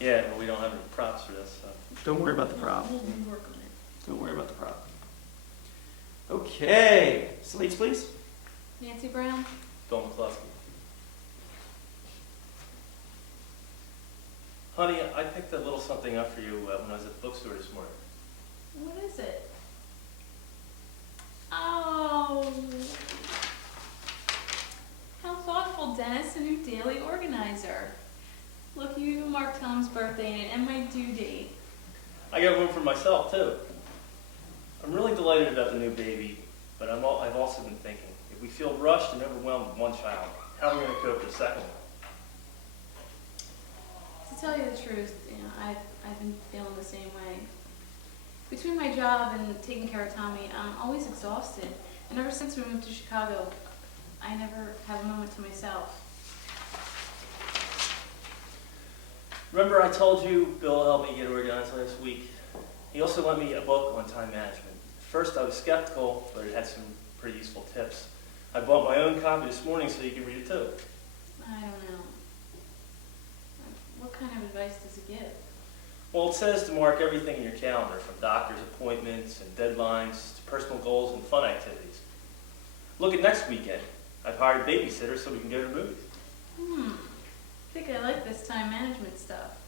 Yeah, but we don't have any props for this, so. Don't worry about the prop. We'll work on it. Don't worry about the prop. Okay, slates, please. Nancy Brown? Bill McCluskey. Honey, I picked a little something up for you when I was at the bookstore this morning. What is it? Oh. How thoughtful, Dennis, a new daily organizer. Look, you even marked Tom's birthday in it and my due date. I got one for myself, too. I'm really delighted about the new baby, but I've also been thinking, if we feel rushed and overwhelmed with one child, how are we going to cope with the second one? To tell you the truth, I've been feeling the same way. Between my job and taking care of Tommy, I'm always exhausted. And ever since we moved to Chicago, I never have a moment to myself. Remember I told you Bill helped me get organized last week? He also lent me a book on time management. At first I was skeptical, but it had some pretty useful tips. I bought my own copy this morning so you can read it too. I don't know. What kind of advice does it give? Well, it says to mark everything in your calendar, from doctor's appointments and deadlines to personal goals and fun activities. Look at next weekend. I've hired a babysitter so we can go to the movies. I think I like this time management stuff.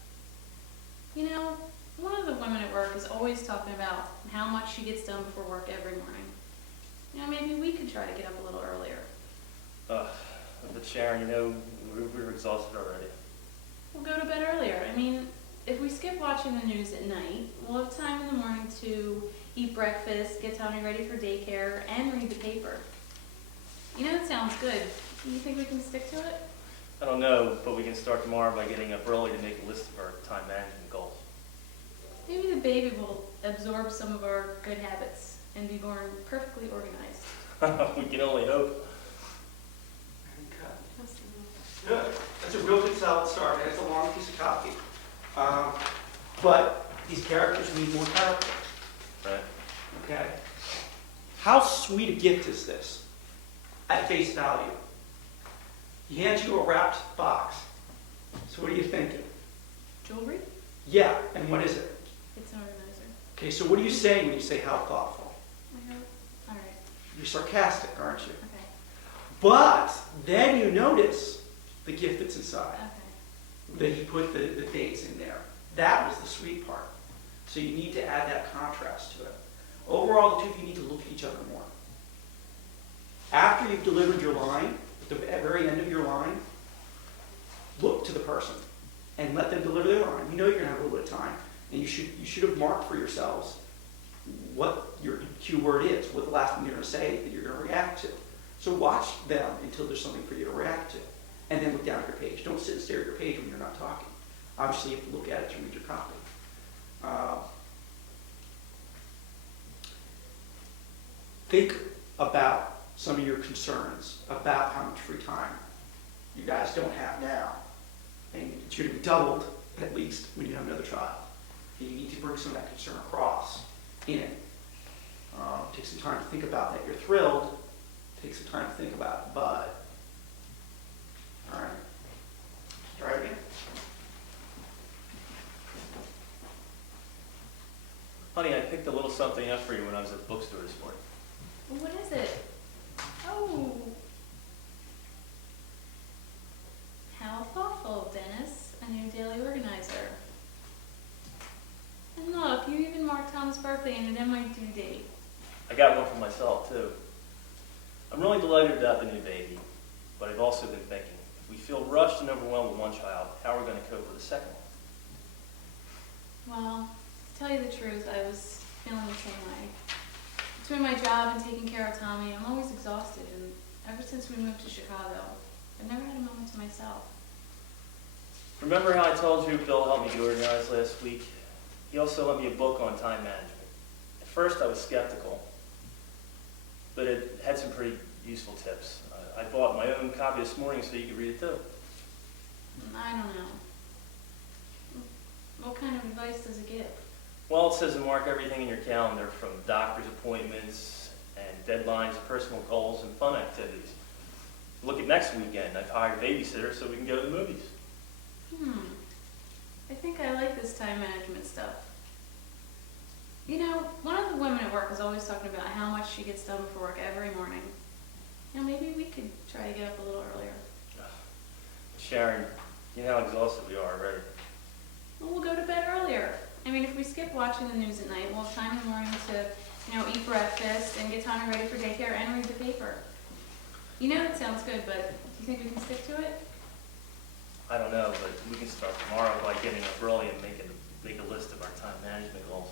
You know, one of the women at work is always talking about how much she gets done before work every morning. You know, maybe we could try to get up a little earlier. But Sharon, you know, we're exhausted already. We'll go to bed earlier. I mean, if we skip watching the news at night, we'll have time in the morning to eat breakfast, get Tommy ready for daycare, and read the paper. You know, that sounds good. Do you think we can stick to it? I don't know, but we can start tomorrow by getting up early to make a list of our time management goals. Maybe the baby will absorb some of our good habits and be born perfectly organized. We can only hope. Good. That's a real good solid start. It's a long piece of copy. But these characters need more character. Right. Okay? How sweet a gift is this at face value? He hands you a wrapped box. So what are you thinking? Jewelry? Yeah, and what is it? It's an organizer. Okay, so what are you saying when you say how thoughtful? I hope. All right. You're sarcastic, aren't you? Okay. But then you notice the gift that's inside. Okay. That he put the dates in there. That was the sweet part. So you need to add that contrast to it. Overall, the two of you need to look at each other more. After you've delivered your line, at the very end of your line, look to the person and let them deliver their line. You know you're going to have a little bit of time, and you should have marked for yourselves what your cue word is, what the last thing you're going to say that you're going to react to. So watch them until there's something for you to react to, and then look down at your page. Don't sit and stare at your page when you're not talking. Obviously, you have to look at it to read your copy. Think about some of your concerns about how much free time you guys don't have now. And it should be doubled, at least, when you have another child. You need to bring some of that concern across in it. Take some time to think about that. You're thrilled. Take some time to think about it, but all right. Try it again. Honey, I picked a little something up for you when I was at the bookstore this morning. Well, what is it? Oh. How thoughtful, Dennis, a new daily organizer. And look, you even marked Tom's birthday in it and my due date. I got one for myself, too. I'm really delighted about the new baby, but I've also been thinking, if we feel rushed and overwhelmed with one child, how are we going to cope with the second one? Well, to tell you the truth, I was feeling the same way. Between my job and taking care of Tommy, I'm always exhausted, and ever since we moved to Chicago, I've never had a moment to myself. Remember how I told you Bill helped me get organized last week? He also lent me a book on time management. At first I was skeptical, but it had some pretty useful tips. I bought my own copy this morning so you could read it too. I don't know. What kind of advice does it give? Well, it says to mark everything in your calendar, from doctor's appointments and deadlines to personal goals and fun activities. Look at next weekend. I've hired a babysitter so we can go to the movies. I think I time management stuff. You know, one of the women at work is always talking about how much she gets done before work every morning. You know, maybe we could try to get up a little earlier. Sharon, you know how exhausted we are already. Well, we'll go to bed earlier. I mean, if we skip watching the news at night, we'll have time in the morning to, you know, eat breakfast and get Tommy ready for daycare and read the paper. You know that sounds good, but do you think we can stick to it? I don't know, but we can start tomorrow by getting up early and make a list of our time management goals.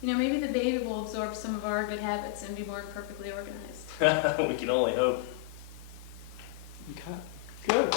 You know, maybe the baby will absorb some of our good habits and be more perfectly organized. We can only hope. Okay, good.